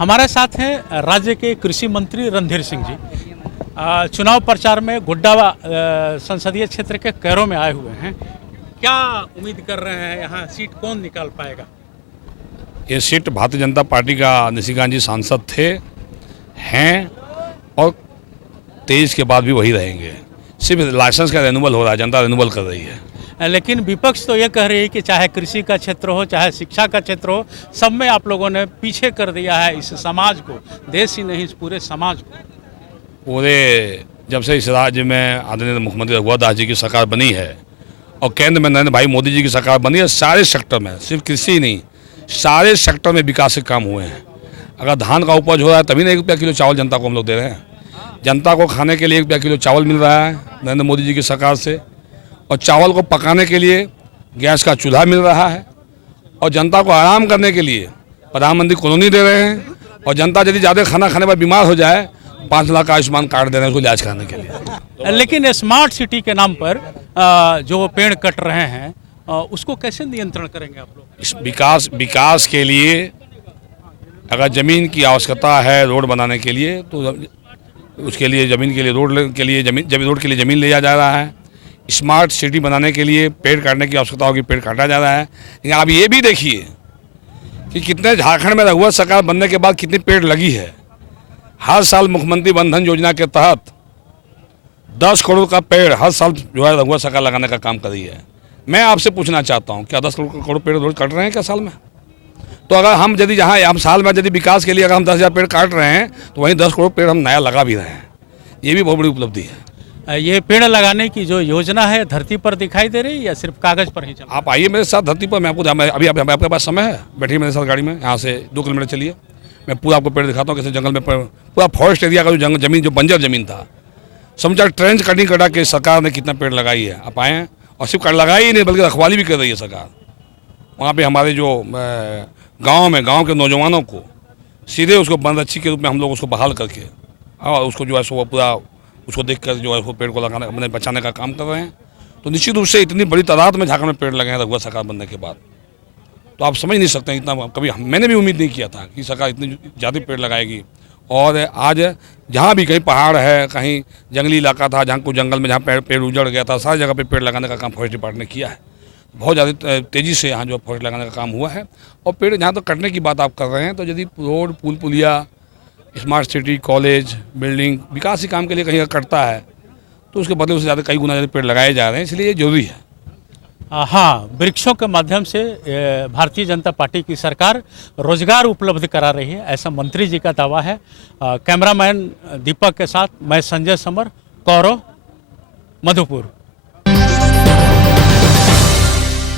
हमारे साथ हैं राज्य के कृषि मंत्री रणधीर सिंह जी। चुनाव प्रचार में गोड्डा संसदीय क्षेत्र के कैरों में आए हुए हैं। क्या उम्मीद कर रहे हैं, यहाँ सीट कौन निकाल पाएगा? ये सीट भारतीय जनता पार्टी का निशिकांत जी सांसद थे, हैं और 23 के बाद भी वही रहेंगे। सिर्फ लाइसेंस का रिन्यूअल हो रहा है, जनता रिन्यूअल कर रही है। लेकिन विपक्ष तो ये कह रही है कि चाहे कृषि का क्षेत्र हो, चाहे शिक्षा का क्षेत्र हो, सब में आप लोगों ने पीछे कर दिया है इस समाज को, देश ही नहीं इस पूरे समाज को। पूरे जब से इस राज्य में आदरणीय मुख्यमंत्री रघुवर दास जी की सरकार बनी है और केंद्र में नरेंद्र भाई मोदी जी की सरकार बनी है, सारे सेक्टर में, सिर्फ कृषि नहीं, सारे सेक्टर में विकास के काम हुए हैं। अगर धान का उपज हो रहा है तभी ना 1 रुपया किलो चावल जनता को हम लोग दे रहे हैं। जनता को खाने के लिए 1 रुपया किलो चावल मिल रहा है नरेंद्र मोदी जी की सरकार से, और चावल को पकाने के लिए गैस का चूल्हा मिल रहा है, और जनता को आराम करने के लिए प्रधानमंत्री कॉलोनी दे रहे हैं, और जनता यदि ज़्यादा खाना खाने पर बीमार हो जाए 5 लाख का आयुष्मान कार्ड दे रहे हैं उसको इलाज कराने के लिए। लेकिन स्मार्ट सिटी के नाम पर जो पेड़ कट रहे हैं उसको कैसे नियंत्रण करेंगे आप लोग? इस विकास के लिए अगर ज़मीन की आवश्यकता है रोड बनाने के लिए, तो उसके लिए ज़मीन के लिए रोड के लिए ज़मीन लिया जा रहा है। स्मार्ट सिटी बनाने के लिए पेड़ काटने की आवश्यकता होगी, पेड़ काटा जा रहा है। लेकिन आप ये भी देखिए कि कितने झारखंड में रघुवर सरकार बनने के बाद कितनी पेड़ लगी है। हर साल मुख्यमंत्री वन धन योजना के तहत 10 करोड़ का पेड़ हर साल जो है रघुवर सरकार लगाने का काम कर रही है। मैं आपसे पूछना चाहता हूँ, क्या 10 करोड़ पेड़ रोज काट रहे हैं क्या साल में? तो अगर हम यदि हम साल में यदि विकास के लिए अगर हम 10,000 पेड़ काट रहे हैं तो वहीं 10 करोड़ पेड़ हम नया लगा भी रहे हैं। ये भी बहुत बड़ी उपलब्धि है। ये पेड़ लगाने की जो योजना है धरती पर दिखाई दे रही है या सिर्फ कागज पर ही चल? आप आइए मेरे साथ धरती पर, मैं आपको अभी आपके पास समय है, बैठिए मेरे साथ गाड़ी में, यहाँ से 2 किलोमीटर चलिए, मैं पूरा आपको पेड़ दिखाता हूँ। कैसे जंगल में पूरा फॉरेस्ट एरिया का जो जमीन, जो बंजर जमीन था, समझा ट्रेंच कटिंग कटा के सरकार ने कितना पेड़ लगाई है। आप आए हैं, और सिर्फ लगाई ही नहीं बल्कि रखवाली भी कर रही है सरकार। वहाँ पे हमारे जो गांव के नौजवानों को सीधे उसको बनरक्षी के रूप में हम लोग उसको बहाल करके और उसको जो है सो पूरा उसको देखकर जो है वो पेड़ को लगाने अपने बचाने का काम कर रहे हैं। तो निश्चित रूप से इतनी बड़ी तादाद में झारखंड में पेड़ लगे हैं रघुवर सरकार बनने के बाद, तो आप समझ नहीं सकते इतना। कभी मैंने भी उम्मीद नहीं किया था कि सरकार इतनी ज़्यादा पेड़ लगाएगी। और आज जहाँ भी कहीं पहाड़ है, कहीं जंगली इलाका था, जहाँ कुछ जंगल में जहाँ पेड़ उजड़ गया था, सारी जगह पे पेड़ लगाने का काम फॉरेस्ट डिपार्टमेंट ने किया है। बहुत ज़्यादा तेज़ी से यहाँ जो फॉरेस्ट लगाने का काम हुआ है। और पेड़ जहाँ तक कटने की बात आप कर रहे हैं, तो यदि रोड, पुल पुलिया, स्मार्ट सिटी, कॉलेज, बिल्डिंग, विकास के काम के लिए कहीं अगर कटता है तो उसके बदले उससे ज़्यादा कई गुना ज़्यादा पेड़ लगाए जा रहे हैं, इसलिए ये जरूरी है। हाँ, वृक्षों के माध्यम से भारतीय जनता पार्टी की सरकार रोजगार उपलब्ध करा रही है, ऐसा मंत्री जी का दावा है। कैमरामैन दीपक के साथ मैं संजय समर, कौरव, मधुपुर।